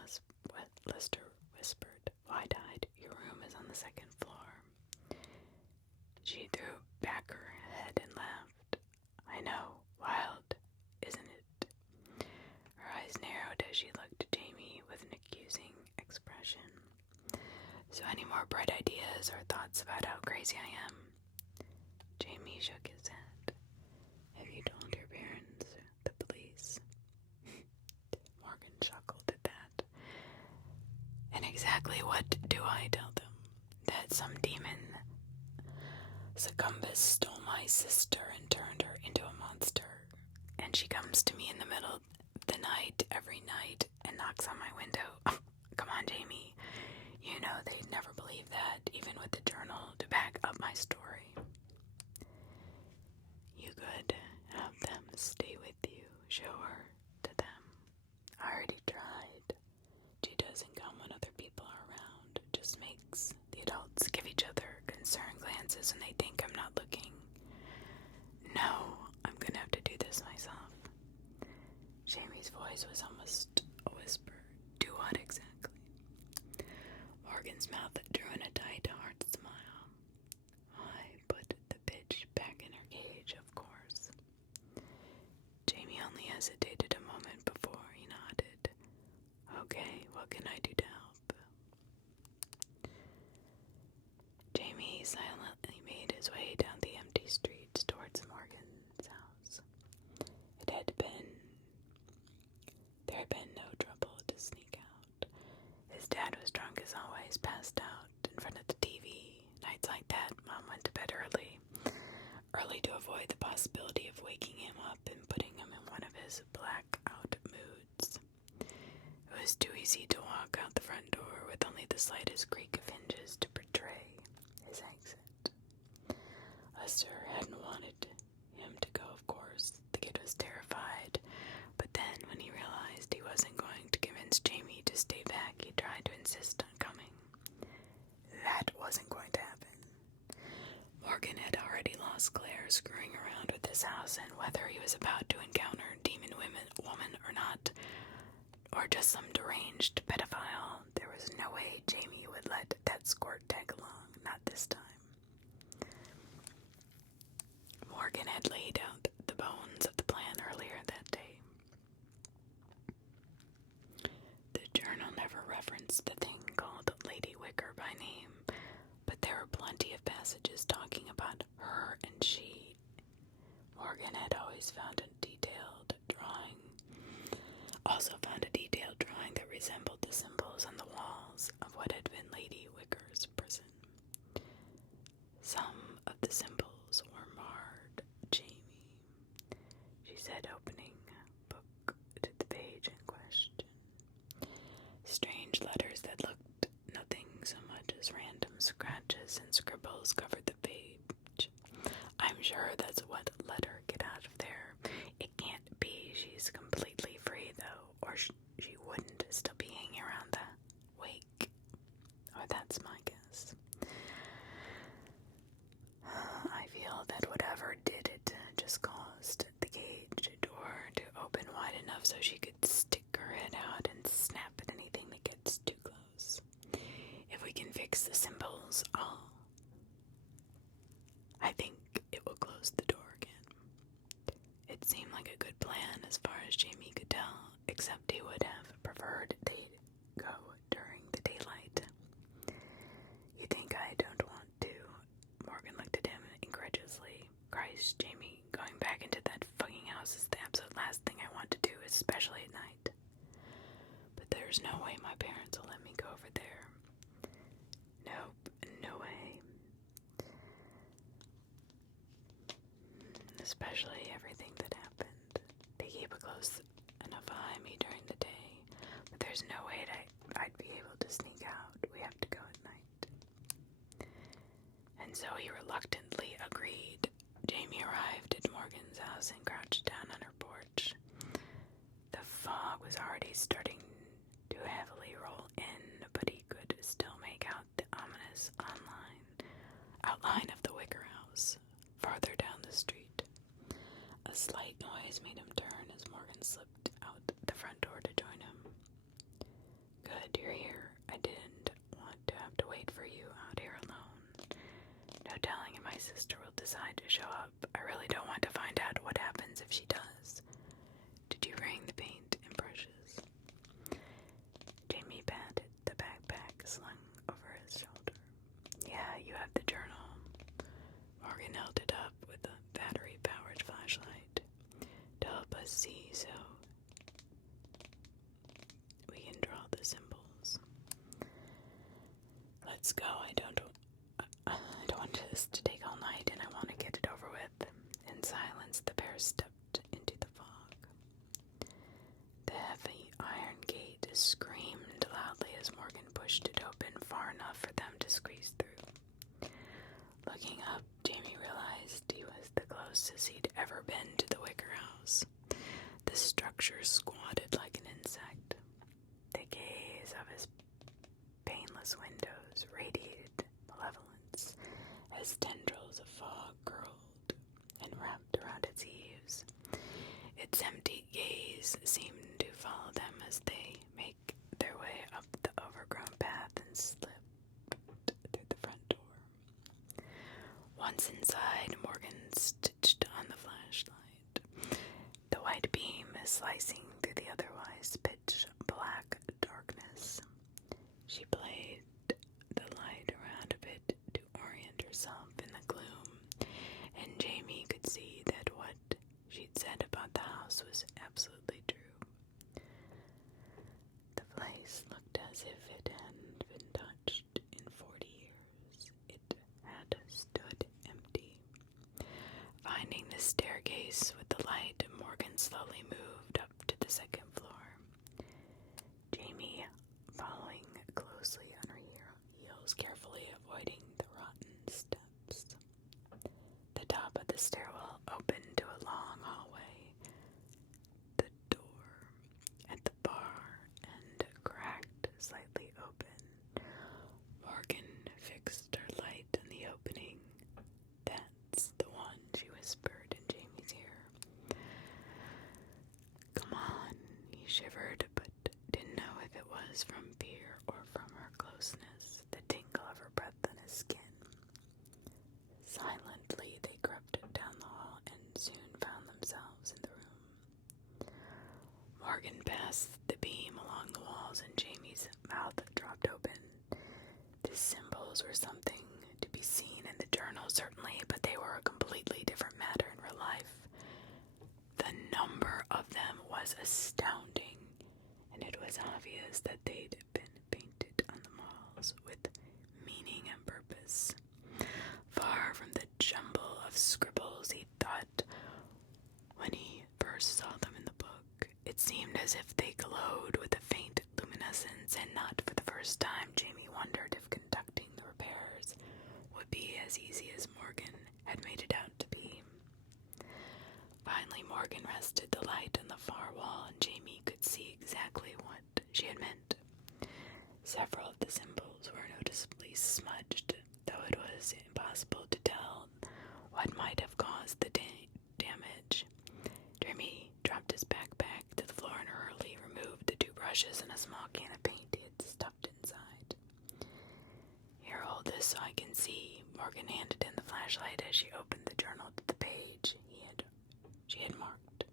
Lister whispered, wide-eyed, your room is on the second floor. She threw back her head and laughed. I know, wild, isn't it? Her eyes narrowed as she looked at Jamie with an accusing expression. So any more bright ideas or thoughts about how crazy I am? Jamie shook his head. Have you told your parents, the police? Morgan chuckled at that. And exactly what do I tell them? That some demon succumbus stole my sister and turned her into a monster. And she comes to me in the middle of the night, every night, and knocks on my window. Come on, Jamie. You know they'd never believe that, even with the journal to back up my story. You could have them stay with you, show her to them. I already tried. She doesn't come when other people are around, just makes the adults give each other concerned glances when they think I'm not looking. No, I'm gonna have to do this myself. Jamie's voice was almost a whisper. Do what exactly? Morgan's mouth drew in a tight, hard smile. I put the bitch back in her cage, of course. Jamie only hesitated a moment before he nodded. Okay, what can I do to help? Jamie silently made his way down the empty streets towards Morgan's house. There had been no trouble to sneak out. His dad was drunk as always, passed out in front of the TV. Nights like that, Mom went to bed early to avoid the possibility of waking him up and putting him in one of his blackout moods. It was too easy to walk out the front door with only the slightest creak of hinges to betray his exit. Lester hadn't wanted him to go, of course. The kid was terrified, but then when he realized he wasn't going to convince Jamie to stay back, he tried to insist on coming. That wasn't going to happen. Morgan had already lost Claire screwing around with this house, and whether he was about to encounter demon woman or not, or just some deranged pedophile, there was no way Jamie would let that squirt tag along, not this time. Morgan had laid out the bones of the plan earlier that day. The journal never referenced the thing called Lady Wicker by name, but there were plenty of passages talking about her and she. Morgan had always found a detailed drawing that resembled the symbols on the walls of what had been Lady Wicker's prison. Some of the symbols were marred, Jamie, she said, opening a book to the page in question. Strange letters that looked nothing so much as random scratches and scribbles covered the page. I'm sure that's what let her get out of there. It can't be she's completely free, though, or she wouldn't still be hanging around the wake. Or that's my guess. I feel that whatever did it just caused the cage door to open wide enough so she could stick her head out and snap at anything that gets too close. If we can fix the symbols, I think it will close the door again. It seemed like a good plan as far as Jamie could tell, except he would have preferred they go during the daylight. You think I don't want to? Morgan looked at him incredulously. Christ, Jamie, going back into that fucking house is the absolute last thing I want to do, especially at night. But there's no way my parents will let me go over there. Nope, no way. Especially everything that happened. They keep a close enough eye on me during the day, but there's no way that I'd be able to sneak out. We have to go at night. so he reluctantly agreed. Jamie arrived at Morgan's house and crouched down on her porch. The fog was already starting to heavily roll in, but he could still make out the ominous outline of the Wicker house, farther down the street. A slight noise made him turn as Morgan slipped out the front door to join him. Good, you're here. I didn't want to have to wait for you out here alone. No telling if my sister will decide to show up. I really don't want to find out what happens if she does. Did you bring the paint and brushes? Jamie patted the backpack slung over his shoulder. Yeah, you have the journal. Morgan held it up with a battery-powered flashlight to help us see so we can draw the symbols. Let's go. I don't want this to take all night, and I want to get it over with. In silence, the pair stepped into the fog. The heavy iron gate screamed loudly as Morgan pushed it open far enough for them to squeeze through. Looking up, Jamie realized he was the closest he'd ever been to the Wicker house. The structure squatted like an insect. The gaze of his painless windows radiated malevolence as tendrils of fog curled and wrapped around its eaves. Its empty gaze seemed to follow them as they make their way up the overgrown path and slipped through the front door. Once inside, Morgan stitched on the flashlight. The white beam slicing through the otherwise pitch black darkness. She played the light around a bit to orient herself in the gloom, and Jamie could see that what she'd said about the house was absolutely true. The place looked as if it hadn't been touched in 40 years. It had stood empty. Finding the staircase with the light, Morgan slowly moved up to the second floor. Jamie following closely on her heels, carefully avoiding the rotten steps. The top of the stairwell opened to a long hallway. The door at the far end cracked slightly open. Morgan fixed her light on the opening. That's the one, she whispered in Jamie's ear. Come on, he shivered, but didn't know if it was from fear or from her closeness, the tingle of her breath on his skin. Silently, they crept down the hall and soon found themselves in the room. Morgan passed the beam along the walls and Jamie's mouth dropped open. The symbols were something to be seen in the journal, certainly, but they were a completely different matter in real life. The number of them was astounding, and it was obvious that they'd been painted on the walls with meaning and purpose. Far from the jumble of scribbles he thought when he first saw them in the book, it seemed as if they glowed with a faint luminescence, and not for the first time Jamie wondered if conducting the repairs would be as easy as Morgan had made it out to be. Finally, Morgan rested the light on the far wall, and Jamie could see exactly what she had meant. Several of the symbols were noticeably smudged, though it was impossible to tell what might have caused the damage. Jamie dropped his backpack to the floor and hurriedly removed the 2 brushes and a small can of paint he had stuffed inside. Here, hold this so I can see. Morgan handed in the flashlight as she opened the journal to the page she had marked.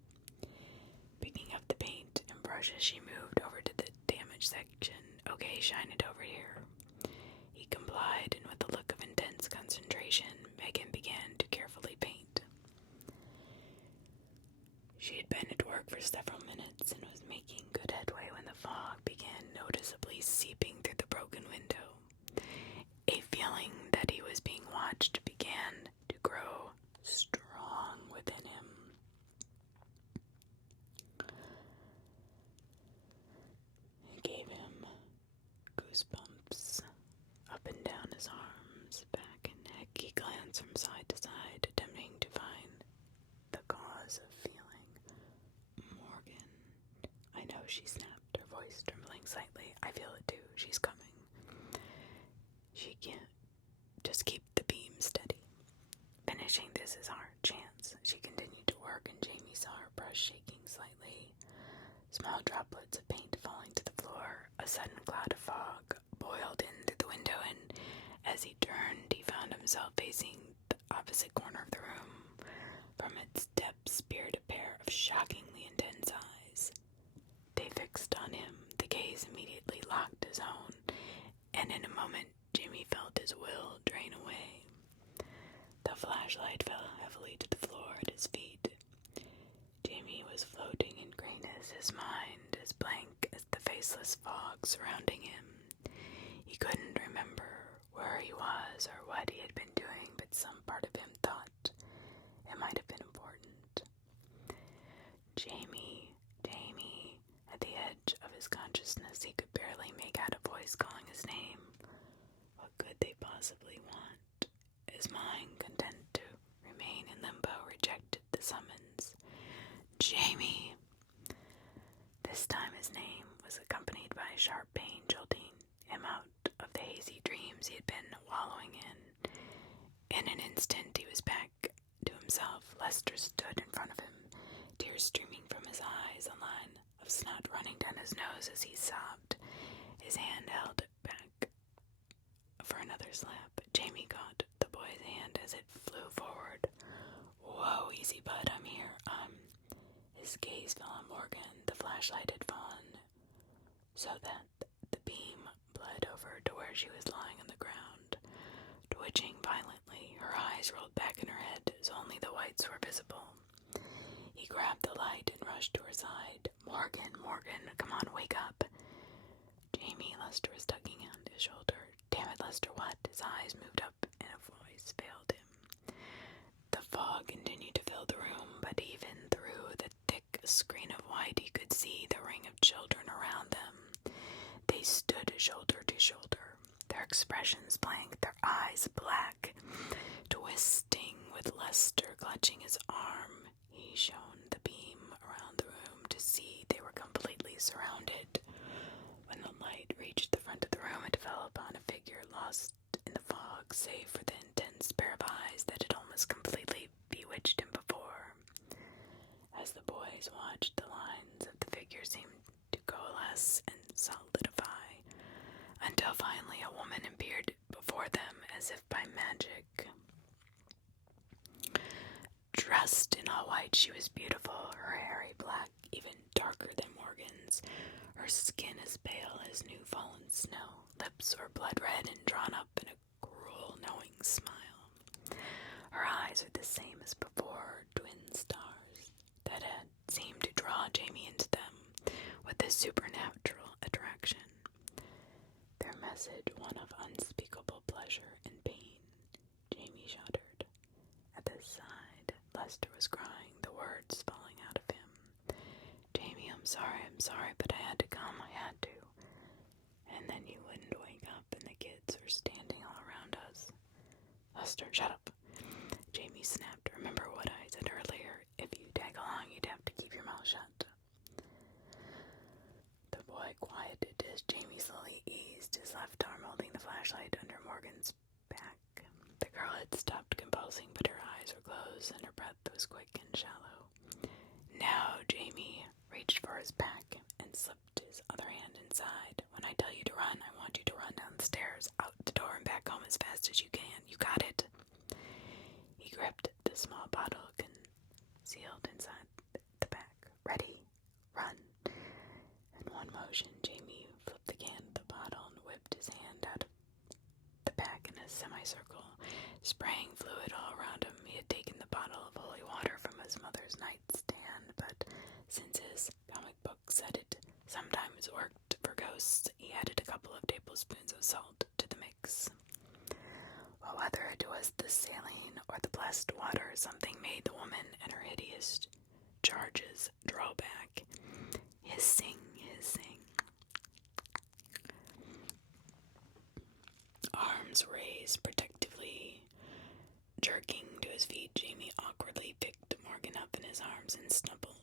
Picking up the paint and brushes, she moved over to the damage section. Okay, shine it over here. He complied, and with a look of intense concentration, Megan began to carefully paint. She had been at work for several minutes and was making good headway when the fog began noticeably seeping through the broken window. A feeling that he was being watched began to grow strong within him. It gave him goosebumps up and down his arms, back and neck. He glanced from side to side, attempting to find the cause of feeling. Morgan. I know, she snapped, her voice trembling slightly. I feel it too. She's coming. She can't. Just keep the beam steady. Finishing this is our chance. She continued to work, and Jamie saw her brush shaking slightly. Small droplets of paint falling to the floor. A sudden cloud of fog boiled in through the window, and as he turned, he found himself facing the opposite corner of the room. From its depths peered a pair of shockingly intense eyes. They fixed on him. The gaze immediately locked his own, and in a moment, Jamie felt his will drain away. The flashlight fell heavily to the floor at his feet. Jamie was floating in grayness, his mind as blank as the faceless fog surrounding him. He couldn't remember where he was or what he had been doing, but some part of him thought it might have been important. Jamie. At the edge of his consciousness, he could barely make out a voice calling his name. What could they possibly want? His mind, content to remain in limbo, rejected the summons. Jamie! This time his name was accompanied by sharp pain jolting him out of the hazy dreams he had been wallowing in. In an instant he was back to himself. Lester stood in front of him, tears streaming from his eyes, a line of snot running down his nose as he sobbed. His hand held back for another slap. Jamie caught the boy's hand as it flew forward. Whoa, easy bud, I'm here. His gaze fell on Morgan. The flashlight had fallen so that the beam bled over to where she was lying on the ground. Twitching violently, her eyes rolled back in her head as only the whites were visible. He grabbed the light and rushed to her side. Morgan, come on, wake up. Jamie, Lester was tugging on his shoulder. Damn it, Lester, what? His eyes moved up and a voice failed him. The fog continued to fill the room, but even through the thick screen of white, he could see the ring of children around them. They stood shoulder to shoulder, their expressions blank, their eyes black, twisting with Lester clutching his arm. He shone the beam around the room to see they were completely surrounded. When the light reached the front of the room, it fell upon a figure lost in the fog, save for the intense pair of eyes that had almost completely bewitched him before. As the boys watched, the lines of the figure seemed to coalesce and solidify, until finally a woman appeared before them as if by magic. Dressed in all white, she was beautiful, her hairy black even darker than Morgan's, her skin as pale as new-fallen snow, lips were blood red and drawn up in a cruel, knowing smile. Her eyes were the same as before, twin stars that had seemed to draw Jamie into them with a supernatural attraction. Their message, one of unspeakable pleasure and pain. Jamie shuddered. At his side, Lester was crying, the words falling out of him. Jamie, I'm sorry, but I had to come, I had to. And then you wouldn't wake up and the kids were standing all around us. Lester, shut up. Jamie snapped. Remember what I said earlier. If you tag along, you'd have to keep your mouth shut. The boy quieted as Jamie slowly eased his left arm holding the flashlight under Morgan's back. The girl had stopped convulsing, but her eyes were closed and her breath was quick and shallow. Now Jamie reached for his back and slipped his other hand inside. When I tell you to run, I want you to run down the stairs, out the door, and back home as fast as you can. You got it? He gripped the small bottle concealed inside the back. Ready? Run. In one motion, Jamie flipped the can of the bottle and whipped his hand out of the back in a semicircle, spraying fluid all around him. He had taken the bottle of holy water from his mother's nightstand, but since his comic book said it sometimes worked for ghosts, he added a couple of tablespoons of salt to the mix. Well, whether it was the saline or the blessed water, something made the woman and her hideous charges draw back. Hissing. Arms raised protectively, Jerking to his feet, Jamie awkwardly picked Morgan up in his arms and stumbled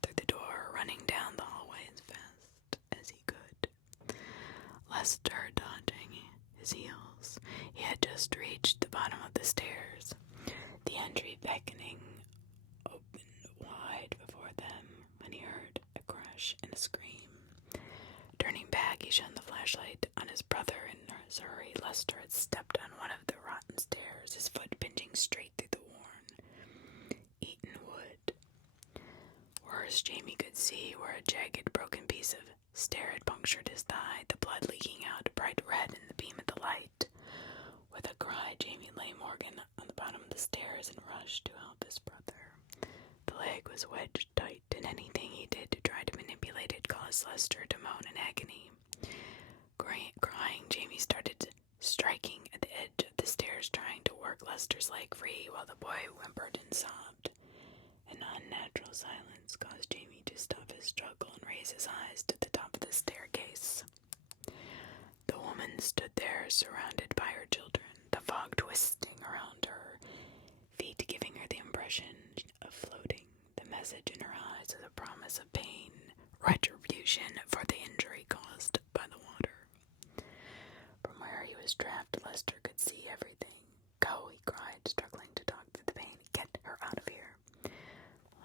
through the door, running down the hallway as fast as he could. Lester dodging his heels. He had just reached the bottom of the stairs, the entry beckoning open wide before them, when he heard a crash and a scream. Turning back, he shone the flashlight on his brother in his hurry. Lester had stepped on one of the rotten stairs, his foot pinching straight through the worn, eaten wood. Worse, Jamie could see where a jagged, broken piece of stair had punctured his thigh, the blood leaking out bright red in the beam of the light. With a cry, Jamie lay Morgan on the bottom of the stairs and rushed to help his brother. The leg was wedged tight, and anything he did to try to manipulate it caused Lester to moan in agony. Crying, Jamie started striking at the edge of the stairs, trying to work Lester's leg free, while the boy whimpered and sobbed. An unnatural silence caused Jamie to stop his struggle and raise his eyes to the top of the staircase. The woman stood there, surrounded by her children, the fog twisting around her feet, giving her the impression of floating. The message in her eyes was a promise of pain, retribution for the injury caused by the water. From where he was trapped, Lester could see everything. "Go," he cried, struggling to talk through the pain. "Get her out of here."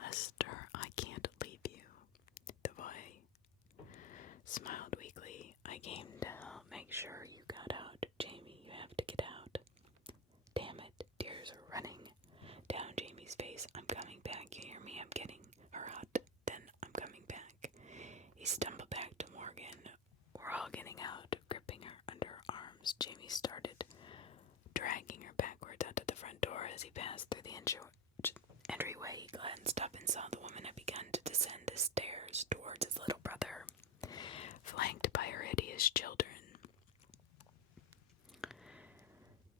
"Lester, I can't leave you." The boy smiled weakly. "I came to help make sure you got out. Jamie, you have to get out." Damn it, tears were running down Jamie's face. "I'm coming back, you hear me? I'm getting her out, then I'm coming back." He stumbled back to Morgan. "We're all getting out," gripping her under her arms. Jamie started dragging her backwards out to the front door. As he passed through the entryway, he glanced up and saw the woman had begun to descend the stairs towards his little brother, flanked by her hideous children.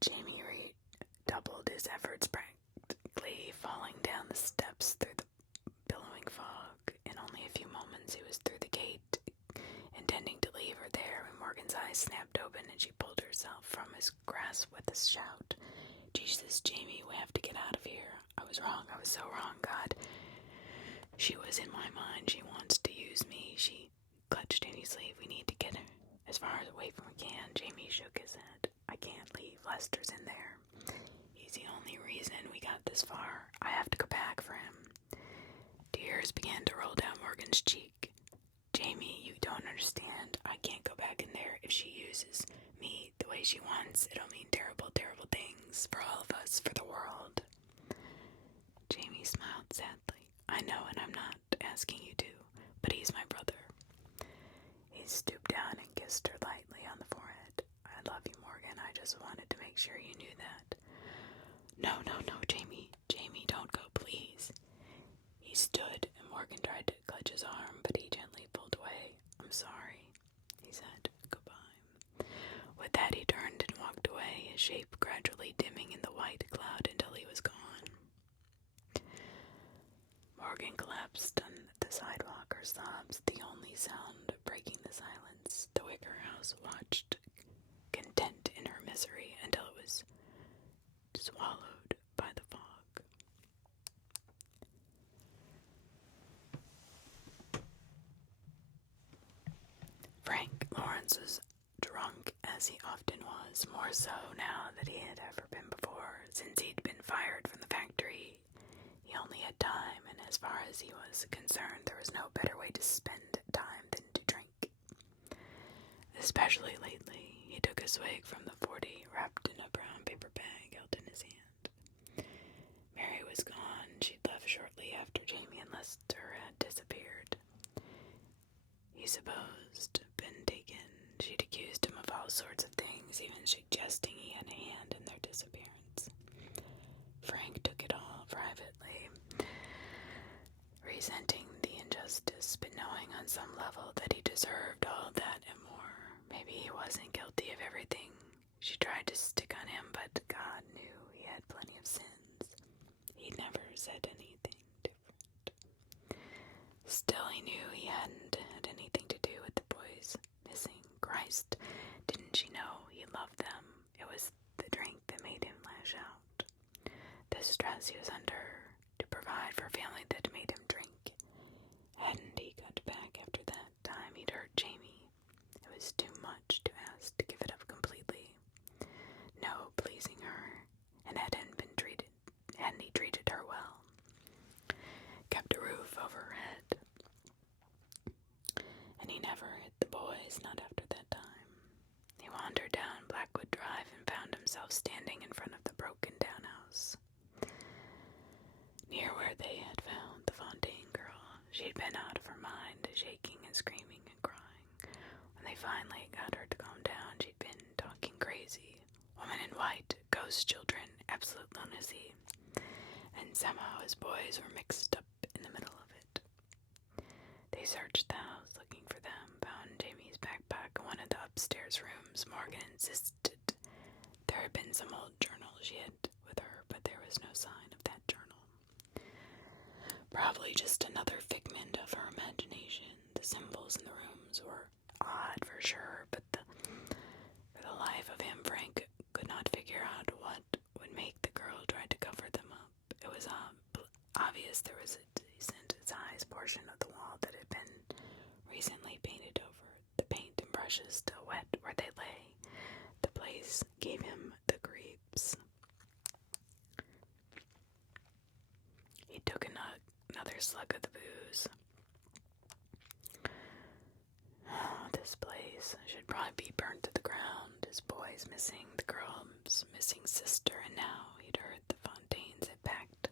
Jamie redoubled his efforts, practically falling down the steps through the billowing fog. In only a few moments he was through the gate, intending to leave her there, when Morgan's eyes snapped open and she pulled herself from his grasp with a shout. "Jesus, Jamie, we have to get out of here. I was wrong. I was so wrong, God. She was in my mind. She wants to use me." She clutched Jamie's sleeve. "We need to get her as far away from we can." Jamie shook his head. "I can't leave. Lester's in there. He's the only reason we got this far. I have to go back for him." Tears began to roll down Morgan's cheek. "Jamie, you don't understand. I can't go back in there. If she uses me the way she wants, it'll mean terrible, terrible things for all of us, for the world." Jamie smiled sadly. "I know, and I'm not asking you to, but he's my brother." He stooped down and kissed her lightly on the forehead. "I love you, Morgan. I just wanted to make sure you knew that." No, Jamie. Jamie, don't go, please." He stood, and Morgan tried to clutch his arm, but he gently pulled away. "I'm sorry," he said. "Goodbye." With that, he turned and walked away, his shape gradually dimming in the white cloud until he was gone. Morgan collapsed on the sidewalk, her sobs the only sound breaking the silence. The Wicker house watched, content in her misery, until it was swallowed by the fog. Frank Lawrence was drunk, as he often was, more so now than he had ever been before. Since he'd been fired from the factory, he only had time, and as far as he was concerned, there was no better way to spend time than to drink. Especially lately, he took a swig from the 40, wrapped in a brown paper bag held in his hand. Mary was gone. She'd left shortly after Jamie and Lester had disappeared. He supposed been taken. She'd accused him of all sorts of things, even suggesting he had a hand in their disappearance. Frank took it all privately, resenting the injustice, but knowing on some level that he deserved all that and more. Maybe he wasn't guilty of everything. She tried to stick on him, but God knew he had plenty of sins. He never said anything different. Still, he knew he hadn't had anything to do with the boys missing. Christ, didn't she know he loved them? It was the drink that made him lash stress he was under to provide for a family that made him drink. Hadn't he got back after that time he'd hurt Jamie? It was too much to ask to give it up completely. No pleasing her, and hadn't he treated her well? Kept a roof over her head. And he never hit the boys, not after that time. He wandered down Blackwood Drive and found himself standing in front of the broken-down house, near where they had found the Fontaine girl. She'd been out of her mind, shaking and screaming and crying. When they finally got her to calm down, she'd been talking crazy. Woman in white, ghost children, absolute lunacy. And somehow his boys were mixed up in the middle of it. They searched the house looking for them, found Jamie's backpack in one of the upstairs rooms. Morgan insisted there had been some old journal she had with her, but there was no sign of that journal. Probably just another figment of her imagination. The symbols in the rooms were odd for sure, but for the life of him, Frank could not figure out what would make the girl try to cover them up. It was obvious there was a decent-sized portion of the wall that had been recently painted over. The paint and brushes still wet where they lay. The place gave him the creeps. He took another slug of the booze. Oh, this place should probably be burnt to the ground. His boys missing, the girl's missing sister, and now he'd heard the Fontaines had packed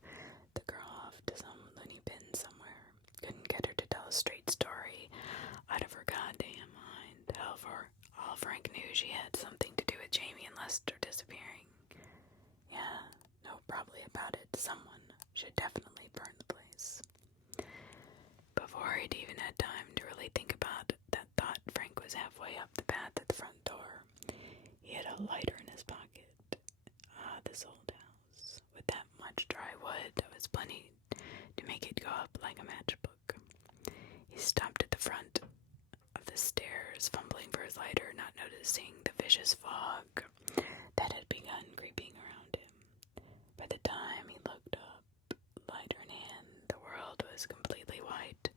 the girl off to some loony bin somewhere. Couldn't get her to tell a straight story out of her goddamn mind. Hell, for all Frank knew, she had something to do with Jamie and Lester disappearing. Yeah, no, probably about it. Someone should definitely burn the place. Before he'd even had time to really think about that thought, Frank was halfway up the path at the front door. He had a lighter in his pocket. This old house. With that much dry wood, there was plenty to make it go up like a matchbook. He stopped at the front of the stairs, fumbling for his lighter, not noticing the vicious fog that had begun creeping around him. By the time he looked up, lighter in hand, the world was completely white.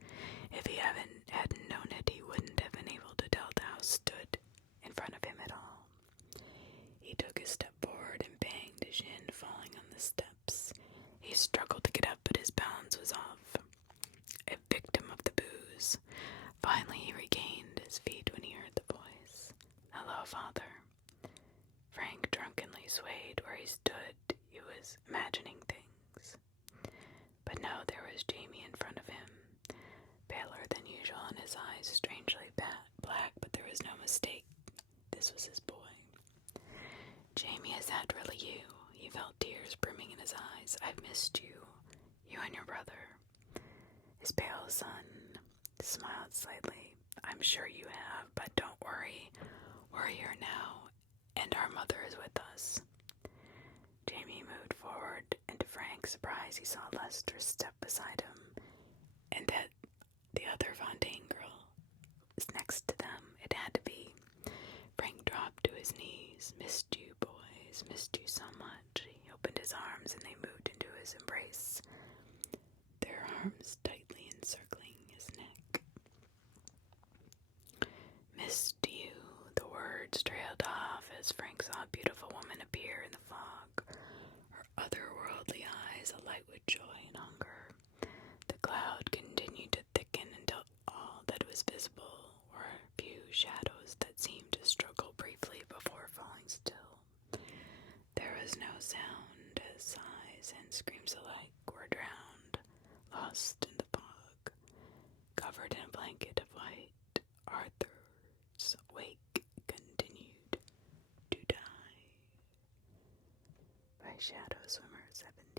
If he hadn't known it, he wouldn't have been able to tell the house stood in front of him at all. He took a step forward and banged his shin, falling on the steps. He struggled to get up, but his balance was off. A victim of the booze. Finally, he regained his feet when he heard the voice. "Hello, Father." Frank drunkenly swayed where he stood. He was imagining things. But no, there was Jamie in front of him, paler than usual, and his eyes strangely black, but there was no mistake. This was his boy. "Jamie, is that really you?" He felt tears brimming in his eyes. "I've missed you. You and your brother." His pale son smiled slightly. "I'm sure you have, but don't worry. We're here now, and our mother is with us." Jamie moved forward, and to Frank's surprise, he saw Lester step beside him, and that the other Fontaine girl was next to them. It had to be. Frank dropped to his knees. "Missed you, boys. Missed you so much." He opened his arms, and they moved into his embrace, their arms tightly encircling his neck. "Missed you." The words trailed off as Frank saw a beautiful woman appear in the fog, her otherworldly eyes alight with joy and hunger. The cloud continued to thicken until all that was visible were a few shadows that seemed to struggle briefly before falling still. There was no sound as sighs and screams alike were drowned, lost in the fog. Covered in a blanket of white, Arthur's wake continued to die. By Shadow Swimmer 17.